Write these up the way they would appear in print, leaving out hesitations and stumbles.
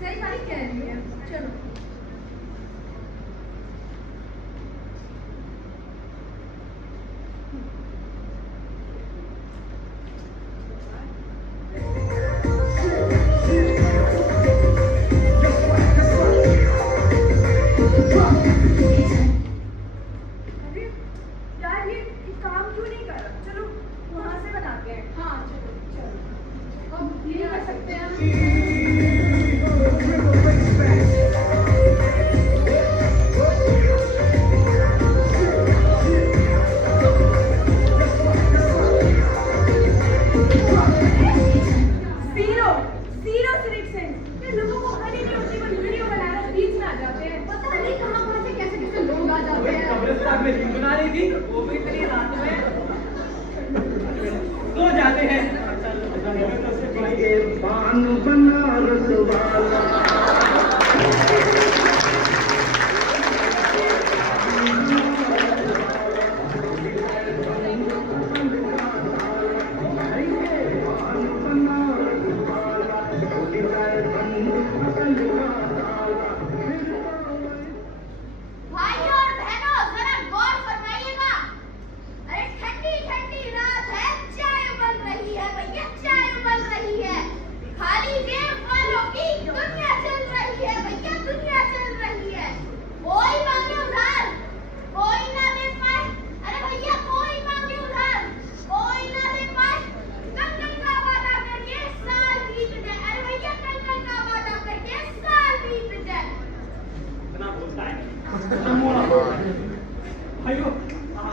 सही बात कह रही है। चलो बना रही थी वो भी इतनी रात में सो जाते हैं।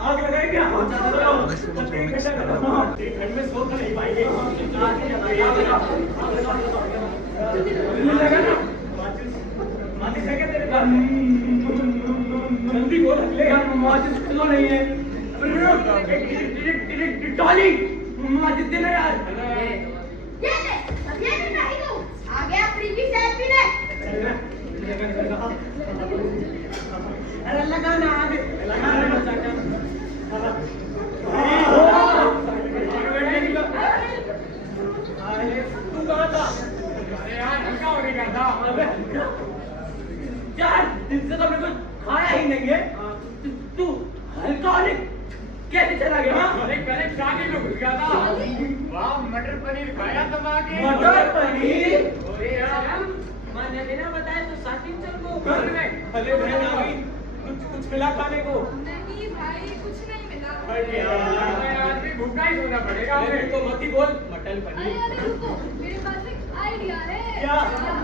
आग लगाए क्या? घर में सो तो नहीं पाएंगे। माचिस है क्या तेरे पास? जल्दी बोल ले यार, माचिस तो नहीं है। टॉली माचिस देना यार। ये ले, अब ये भी नहीं दूं। आ गया फ्री की चाय पीने। अरे लगा ना आगे, लगा ना चाचा। तू कहाँ था? अरे यार हल्का होने का था। अबे 4 दिन से तो हमने कुछ खाया ही नहीं है। तू हल्का होने कैसे चला गया? अरे पहले शादी में घुस गया था। वाह मटर पनीर खाया था माँ के। मटर पनीर? अरे यार माँ ने बिना बताए तो 7 दिन चल को घर में। अरे बहन आ गई, कुछ मिला खाने को? नहीं भाई कुछ नहीं मिला। अरे यार भी भूखा ही सोना पड़ेगा हमें। तो मत ही बोल मटन पनीर। अरे रुको, मेरे पास एक आइडिया है। क्या?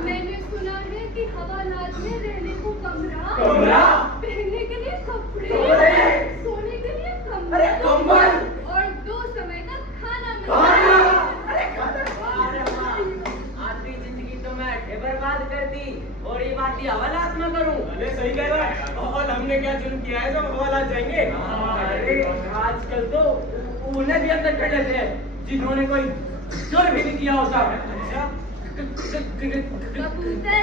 मैंने सुना है कि हवालात में रहने को कमरा, पहनने के लिए कपड़े, सोने के लिए कंबल और 2 समय का खाना मिलता। अरे आधी जिंदगी तो मैं बर्बाद कर दी और ये बात ही हवालात में करूं। अरे सही कह रहा है। और हमने क्या जुल्म किया है जो हवालात जाएंगे? अरे आजकल तो उन्हें भी अंदर कर लेते हैं जिन्होंने कोई जुर्म भी नहीं किया होता। अच्छा कबूतर।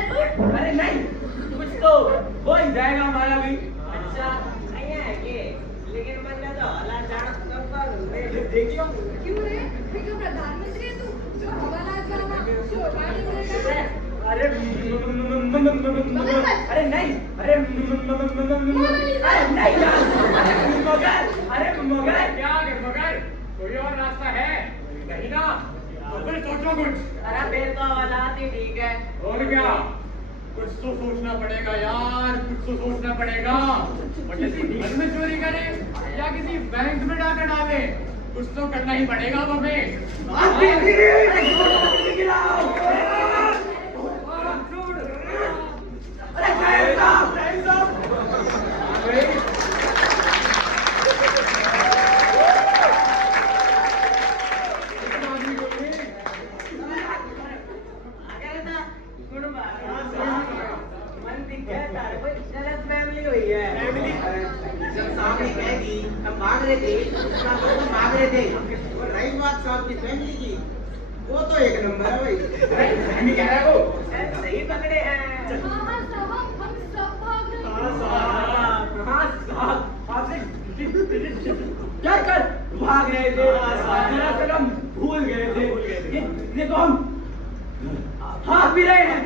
अरे नहीं, कुछ तो हो ही जाएगा हमारा भी। अच्छा नहीं है ये, लेकिन मैंने तो हवालात जाना देखियो। क्यों रे? क्यों प्रधानमंत्री है तू जो हवालात जाना शोभा नहीं करेगा? अरे अरे नहीं, अरे नहीं यार, अरे मगर क्या मगर कोई और रास्ता है नहीं ना? तो फिर सोचो कुछ। अरे फिर तो हालात ही ठीक है। और क्या? कुछ तो सोचना पड़ेगा यार, कुछ तो सोचना पड़ेगा। किसी घर में चोरी करे या किसी बैंक में डाका डाले, कुछ तो करना ही पड़ेगा हमें। भाग रहे थे और रही बात साहब की फैमिली की, वो तो एक नंबर है भाई। मैं कह रहा हूँ सही पकड़े हैं। हाँ साहब, हम सब भाग रहे हैं। क्या कर भाग रहे थे? दरअसल हम भूल गए थे। देखो हम हाथ भी रहे हैं।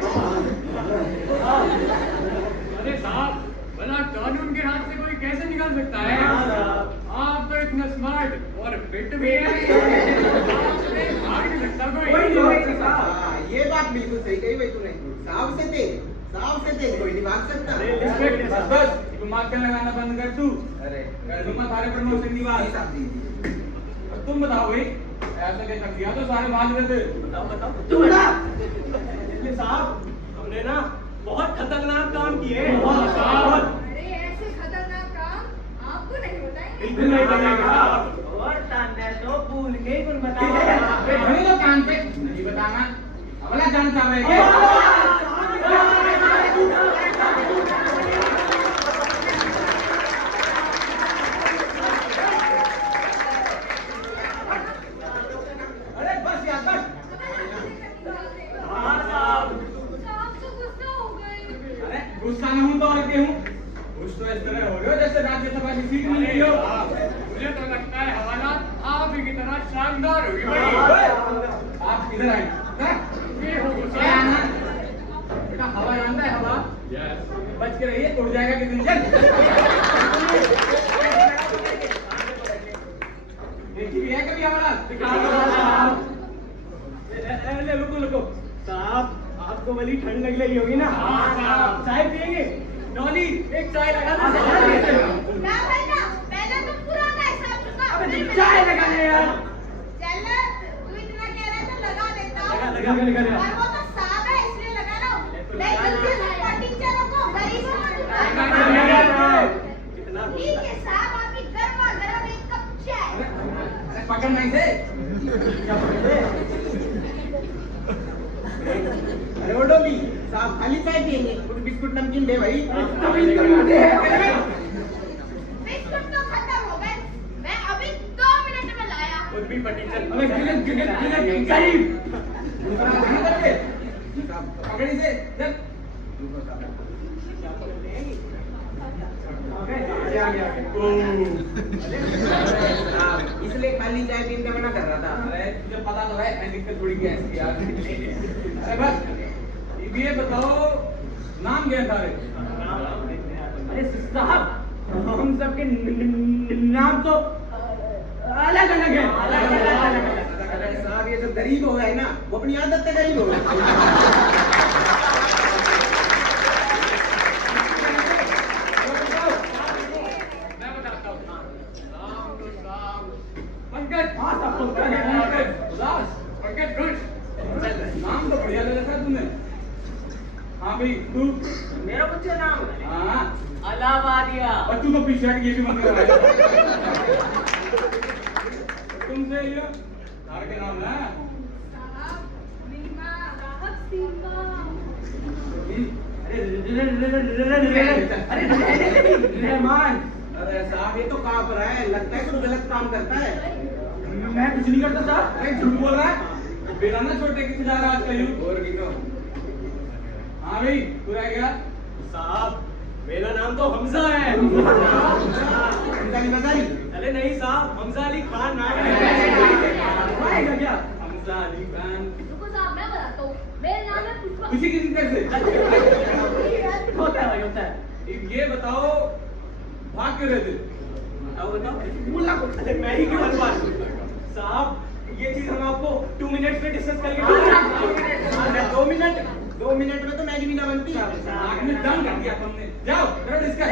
फिट भी है भाग नहीं सकता कोई हाँ, ये बात बिल्कुल सही कही भाई तूने। साहब से तेज कोई नहीं भाग सकता। बस बस तू मार्कर लगाना बंद कर तू अरे कर दूंगा सारे प्रमोशन की बात। अब तुम बताओ भाई ऐसा क्या कर दिया तो सारे भाग रहे थे। बताओ तू बता साहब, हमने ना बहुत खतरनाक काम किए। अरे ऐसे खतरनाक काम आपको नहीं बताएंगे। बिल्कुल नहीं बनेगा। और ताने तो भूल गई कुछ अबे बताओ। धनी तो कान पे नहीं बताना अगला जानता है क्या? अरे बस यार बस। साहब तो गुस्सा हो गए। अरे गुस्सा न हूं तो और क्या हूं? कुछ तो इस तरह हो रहे हो जैसे राज्यसभा की सीट मिल रही हो। मुझे तो लगता है हवालात आप ही की तरह शानदार होगी बड़ी। आप किधर आए? ये हो क्या आना? बेटा हवा जानता है हवा? बच के रहिए उड़ जाएगा किसी दिन। देखी भी है कभी हमारा? रुको साहब, आपको वाली ठंड लग रही होगी ना? हाँ, साहब। चाय पियेंगे? डॉली एक चाय लगा दो। ना भाई ना, पहले तो पुराना हिसाब चुका। अबे चाय लगा दे यार। चल तू इतना कह रहा है तो लगा देता हूँ। लगा। और वो तो साहब है इसलिए लगा लो। नहीं जल्दी से टीचरों को गरीब ठीक है साहब, आपकी गर्मा गर्म एक कप चाय। अरे पकड़ नहीं से। अरे वो डोली साहब खाली चाय पियेंगे, कुछ बिस्कुट नमकीन दे भाई। बिस्कुट तो खत्म हो गए, मैं अभी 2 मिनट में लाया। खुद भी पटीचर। अबे गरीब। दूसरा नहीं करते। पकड़ी से चल। इसलिए खाली चाय पीने का मना कर रहा था। अरे तुझे पता तो है मैं दिक्कत थोड़ी क्या है यार। अरे बस ये बताओ नाम क्या है सारे? अरे साहब, हम सबके नाम तो अलग अलग है। अरे साहब ये जो गरीब हो गए ना, वो अपनी आदत से गरीब हो गए। मैं बताता हूँ। नाम तो साहब पंकज। हाँ सब पंकज। उदास। पंकज घोष। चल नाम तो बढ़िया ले रखा तूने। हाँ भाई तू। मेरा कुछ नाम है हाँ अलाहाबादिया। और तू तो पीछे हट ये भी बंद करवाया। तुमसे ये तार के नाम है साहब रीमा, साहब सीमा। रहमान। अरे साहब ये तो कांप रहा है, लगता है कुछ गलत काम करता है। मैं कुछ नहीं करता साहब। अरे झूठ बोल रहा है। बेटा ना छोटे किसी जा रहा आज का युग। और भी तो हाँ भाई तू रह गया। साहब मेरा नाम तो हमजा है। उनका नहीं बता रही। अरे नहीं साहब, हमजा अली खान नाम है। आएगा क्या? हमजा अली खान। रुको साहब मैं बताता हूँ, मेरा नाम है पुष्पा। खुशी किसी तरह से। होता है भाई, होता है। ये बताओ भाग क्यों रहे थे? बताओ। अरे मैं ही क्यों बनवाऊं? साहब ये चीज हम आपको 2 मिनट में डिस्कस करेंगे। 2 मिनट में तो मैगी भी ना बनती। आग में दम कर दिया तुमने। जाओ करो डिस्कस।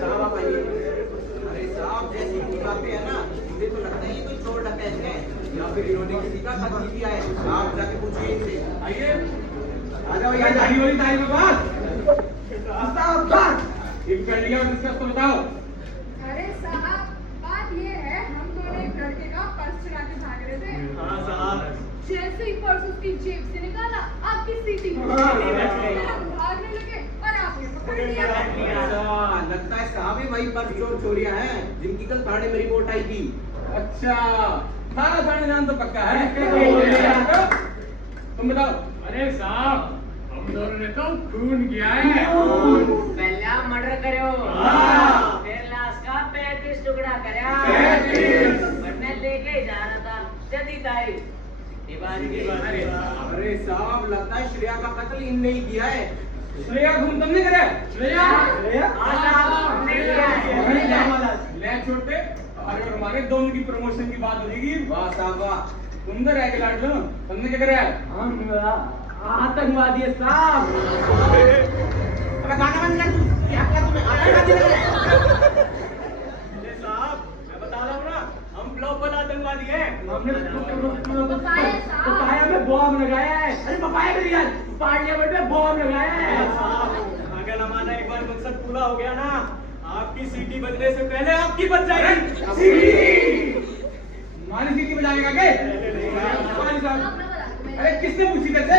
साहब आप आइए। अरे साहब जैसी की बातें है ना, मुझे तो लगता है ये कोई चोर डकैत है या फिर इन्होंने किसी का खत लिख दिया है। आप जाके पूछिए इनसे। आइए आ जाओ ये यहाँ दाढ़ी वाली तारीफ में बात। साहब बात। एक कर लिया और डिस्कस तो बताओ। अरे साहब बात ये है, हम दोनों एक लड़के का पर्स चुरा के भाग रहे थे। हाँ साहब। जैसे ही पर्स उसकी जेब से निकाला, आपकी सीटी। हाँ, हम भागने लगे और आपने पकड़ लिया। अच्छा लगता है साहब ही वही पर्स चोर चोरियां हैं जिनकी कल थाने में रिपोर्ट आई थी। अच्छा सारा थाने जान तो पक्का है। तुम बताओ। अरे साहब हम दोनों ने तो खून किया है। पहला मर्डर करो, हाँ। फिर लाश का 35 टुकड़ा करया। 35। बनने लेके जा रहा था जदी तारीख दीवार की। अरे साहब लगता है श्रेया का कत्ल इनने ही किया है। श्रेया घूम तुमने करे? श्रेया। श्रेया? हाँ साहब, हमने किया है। ले छोटे अरे और हमारे दोनों की प्रमोशन की बात हो जाएगी। वाह साहब वाह। तुम तो रह के लाड लो, तुमने क्या करे? हम आतंकवादी है साहब। अबे गाना बंद कर तू। क्या क्या तुम्हें आतंकवादी लग रहा है? अरे साहब मैं बता रहा हूँ ना, हम प्रॉपर आतंकवादी हैं। हमने पपाया साहब। पपाया में बॉम्ब लगाया है। अरे पपाया में नहीं, पार्लियामेंट में बॉम्ब लगाया है। साहब अगर हमारा एक बार मकसद पूरा हो गया ना, आपकी सीटी बजने से पहले आपकी बज जाएगी। हमारी सीटी बजाएगा के? हमारी साहब। आप ना बता दो, मैं- अरे किसने पूछी कैसे?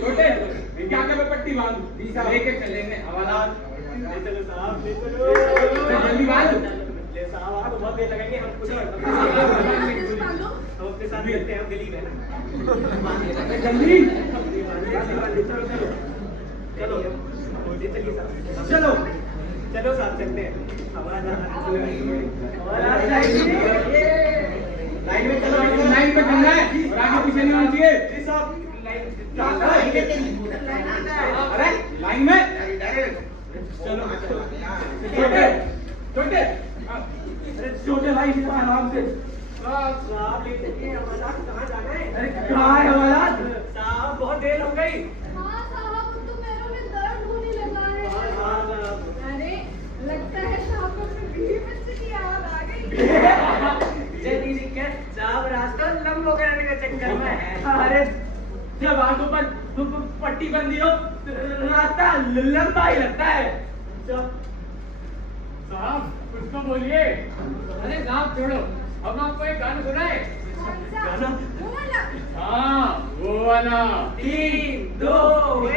छोटे क्या क्या मैं पट्टी बांधू? लेके चलेंगे हवालात। ले चलो साहब, ले चलो। जल्दी बांध। ले साहब आप तो बहुत देर लगाएंगे, हम खुद जल्दी बांध लो। हम अपने साथ रहते हैं, हम गरीब हैं ना। जल्दी चलो चलो चलो ये चलिए साहब। चलो चलो साहब चलते हैं। हमारा लाइन में चलो। लाइन पे चलना है और आगे पीछे नहीं होना चाहिए। जी साहब अरे लाइन में चलो छोटे छोटे अरे छोटे भाई आराम से। साहब ये देखिए हमारा कहाँ जाना है? अरे कहाँ है हमारा? साहब बहुत देर हो गई। हाँ साहब, अब तो पैरों में दर्द होने लगा है। साहब अरे लगता है साहब को अपने बीवी बच्चे की याद आ गई। जल्दी निकल, साहब रास्ता लंबो कराने के चक्कर में है। अरे जब आंखों पर पट्टी बंदी हो रास्ता लंबा ही लगता है। साहब कुछ तो बोलिए। अरे साहब छोड़ो, हम आपको एक गाना सुनाए। कौन सा? गाना? वो वाला? हाँ वो वाला। 3 2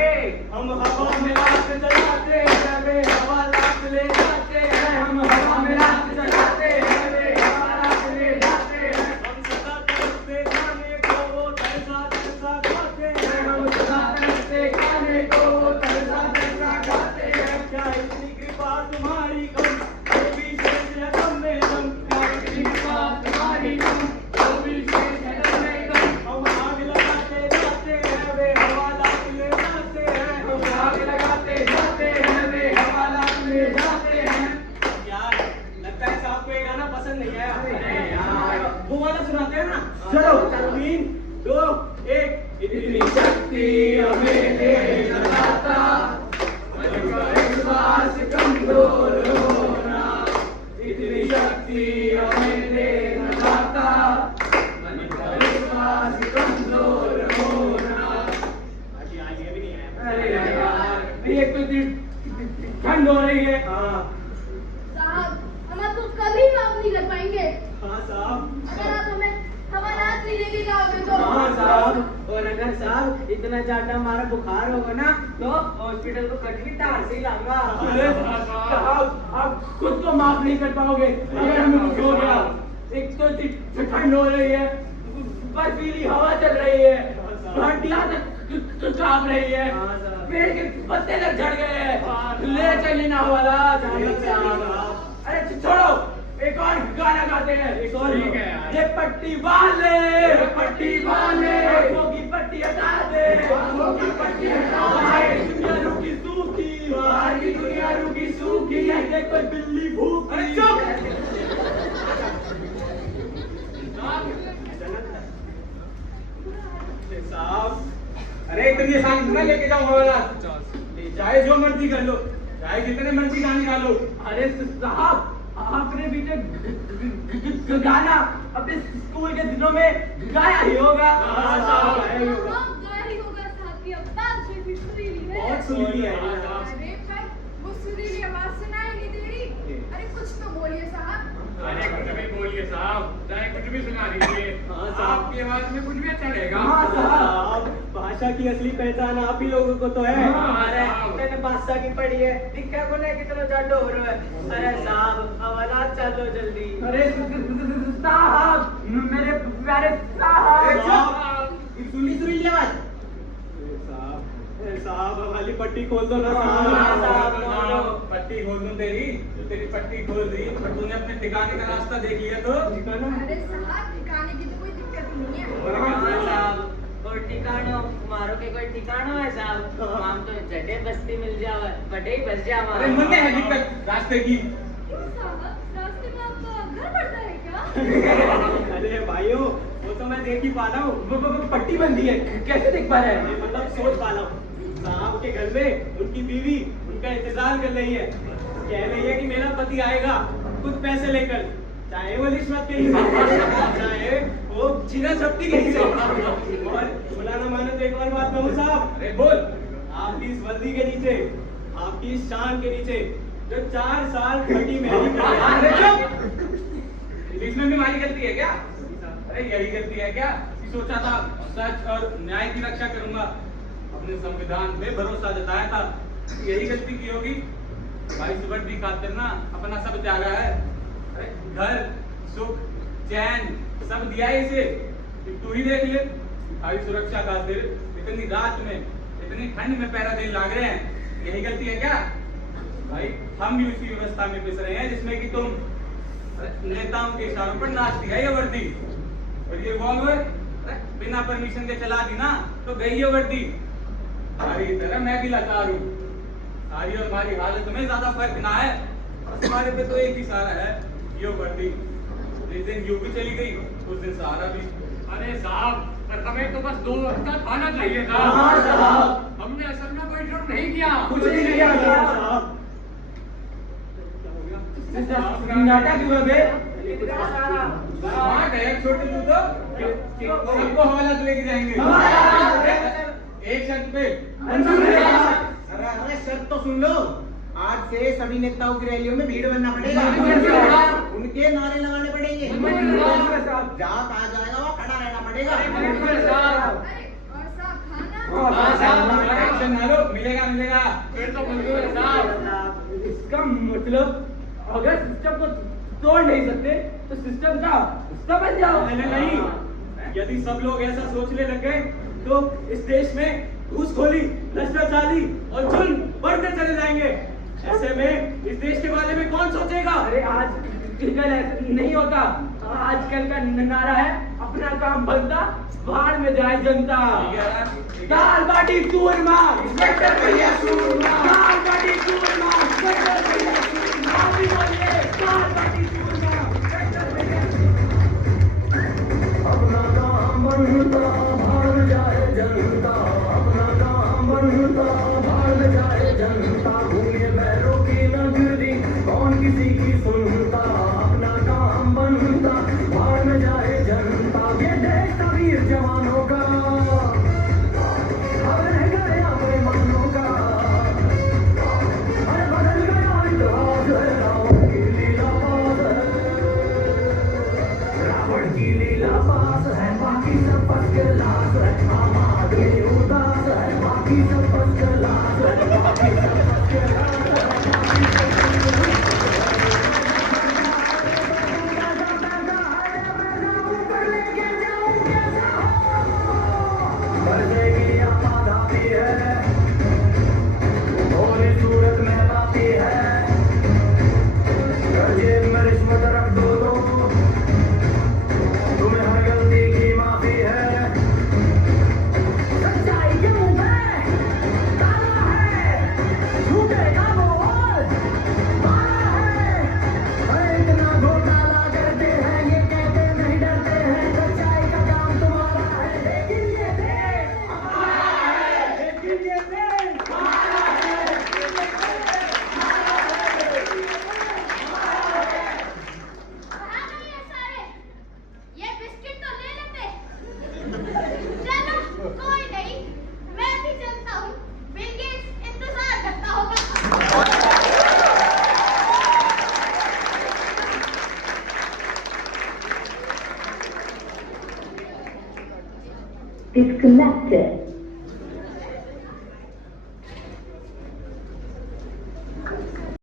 1 हम हवा में रात चलाते हैं, वे हवा लाख ले जाते हैं। हम हवा में रात चलाते हैं, वे हवा रात ले जाते हैं। हम सदा तरसते खाने को वो तरसा तरसा खाते हैं। हम सदा तरसते खाने को तरसा तरसा खाते हैं। क्या इतनी कृपा तुम्हारी कम, जो भी शेष है तुम में दम। क्या इतनी कृपा तुम्हारी कम, जो भी शेष है तुम में दम। हम आग लगाते जाते हैं, वे हवा लाख ले जाते हैं। हम आग लगाते जाते हैं, वे हवा लाख ले जाते हैं। यार लगता है साहब को ये गाना पसंद नहीं आया। अरे यार, वो वाला सुनाते हैं ना। चलो। 3 2 1 इतनी शक्ति हमें दे न दाता, मन का विश्वास कमजोर होना। इतनी शक्ति हमें दे न दाता, मन का विश्वास कमजोर होना। आज ये भी नहीं आया। अरे यार, एक तो ठंड हो रही है। हाँ साहब, हम आपको कभी माफ नहीं कर पाएंगे हाँ साहब। अगर आप हमें हवालात नहीं लेके जाओगे तो। हाँ साहब। और अगर साहब इतना ज्यादा हमारा बुखार होगा ना, तो हॉस्पिटल को कटवी तार से ही लाऊंगा। अरे आप खुद को माफ नहीं कर पाओगे अगर हमें कुछ हो गया। एक तो ठंड हो रही है, बर्फीली हवा चल रही है, हड्डियां तक कांप रही है, पेड़ के पत्ते तक झड़ गए हैं। ले चलिए ना वाला। अरे छोड़ो, एक और गाना गाते हैं। एक और ठीक है यार। ये पट्टी वाले, पट्टी वाले, आंखों की पट्टी हटा दे, आंखों की पट्टी हटा दे। बाहर की दुनिया रुकी सूखी, बाहर की दुनिया रुकी सूखी, ऐसे कोई बिल्ली भूखी। अरे चुप। साहब अरे तुम ये सांग सुना लेके जाओ हवाला। चाहे जो मर्जी कर लो, चाहे जितने मर्जी गाने गा लो। अरे साहब, आपने भी तो गाना अपने स्कूल के दिनों में गाया ही होगा। हाँ, साहब, गाया ही होगा। हाँ, गाया ही होगा साहब की आवाज में भी सुरीली है। बहुत सुरीली है। अरे पर वो सुरीली आवाज सुनाई नहीं दे रही। अरे कुछ तो बोलिए साहब। अरे कुछ भी बोलिए साहब, चाहे कुछ भी सुना दीजिए। हाँ, साहब। आपकी आवाज में कुछ भी अच्छा लगेगा। हाँ, साहब भाषा की असली पहचान आप ही लोगों को तो है। अरे मैंने बादशाह की पढ़ी है, दिखा को लेके कितना ज्यादा हो रहा है। अरे साहब हवालात चलो जल्दी। अरे साहब, मेरे प्यारे साहब। सुनी सुनी आवाज। साहब हमारी पट्टी खोल दो ना हाँ, साहब। साहब। पट्टी खोल दूं तेरी, तो तेरी पट्टी खोल दी, पर तूने अपने ठिकाने का रास्ता देख लिया तो। अरे साहब, ठिकाने की तो कोई दिक्कत नहीं है। हाँ साहब, और ठिकानो मारो के कोई ठिकानो है साहब। हम तो जड़े बस्ती मिल जावे, बड़े ही बस जावा। अरे मुन्ने है दिक्कत रास्ते की। क्यों साहब, रास्ते में आपका अरे भाइयों, वो तो मैं देख ही पा रहा हूँ। पट्टी बंदी है, कैसे देख पा रहे हैं? मतलब सोच पा रहा हूँ। साहब के घर में उनकी बीवी उनका इंतजार कर रही है, कह रही है कि मेरा पति आएगा कुछ पैसे लेकर, चाहे वो रिश्वत के ही चाहे वो छीना झपटी के ही से। और बुलाना मानो तो एक और बात कहूँ साहब, अरे बोल। आपकी इस वर्दी के नीचे, आपकी इस शान के नीचे जो 4 साल खटी मेहनत अरे चुप! इसमें भी हमारी गलती है क्या? अरे यही गलती है क्या कि सोचा था सच और न्याय की रक्षा करूंगा, अपने संविधान पे भरोसा जताया था, यही गलती की होगी। भाई सुबह की खातिर ना अपना सब त्यागा है। अरे घर सुख चैन सब दिया है इसे, तू ही देख ले। भाई सुरक्षा खातिर इतनी रात में इतनी ठंड में पहरा देने लाग रहे हैं, यही गलती है क्या? भाई हम भी उसी व्यवस्था में पिस रहे हैं जिसमें कि तुम नेताओं के इशारों पर नाचती है ये वर्दी, और ये रिवॉल्वर बिना परमिशन के चला दी ना तो गई ये वर्दी। हमारी तरह मैं भी लाचार हूँ, सारी और हमारी हालत में ज्यादा फर्क ना है, बस हमारे पे तो एक ही सहारा है, ये वर्दी। जिस दिन यूं भी चली गई उस दिन सहारा भी। अरे साहब, पर हमें तो बस 2 वक्त का खाना चाहिए था। हाँ साहब। हमने असल में कोई जुर्म नहीं किया। कुछ नहीं किया साहब। नाटक हुआ बे। स्मार्ट है छोटे तू तो, सबको हवालात लेके जाएंगे एक शर्त पे। अरे शर्त तो सुन लो, आज से सभी नेताओं की रैलियों में भीड़ बनना पड़ेगा, उनके नारे लगाने पड़ेंगे, जहाँ कहा जाएगा वहाँ खड़ा रहना पड़ेगा। अरे और साहब खाना? एक्शन ना लो, मिलेगा मिलेगा। फिर तो मंजूर है साहब। इसका मतलब अगर सिस्टम को तोड़ नहीं सकते तो सिस्टम का हिस्सा बन जाओ। नहीं, यदि सब लोग ऐसा सोचने लग गए तो इस देश में घूसखोरी, भ्रष्टाचारी और जुल्म बढ़ते चले जाएंगे। ऐसे में इस देश के बारे में कौन सोचेगा? अरे आजकल नहीं होता, आजकल का नारा है अपना काम बनता बाहर में जाए जनता। दाल बाटी चूरमा, इंस्पेक्टर भैया चूरमा, दाल बाटी चूरमा, इंस्पेक्टर भैया चूरमा, आप भी बोलिए दाल बाटी चूरमा, इंस्पेक्टर भैया चूरमा। अपना काम बनता भाग जाए जनता, अपना काम बनता भाग जाए जनता, घूमे बैरों की नगरी कौन किसी की सुनता, अपना काम बनता भाग जाए जनता। ये देश का वीर जवानों का अब रह गया बेईमानों का, अरे बदल गया इतिहास, रावण की लीला पास है, रावण की लीला पास है, बाकी सब फर्स्ट क्लास है, आम आदमी उदास है, बाकी सब फर्स्ट क्लास है, बाकी सब फर्स्ट क्लास है।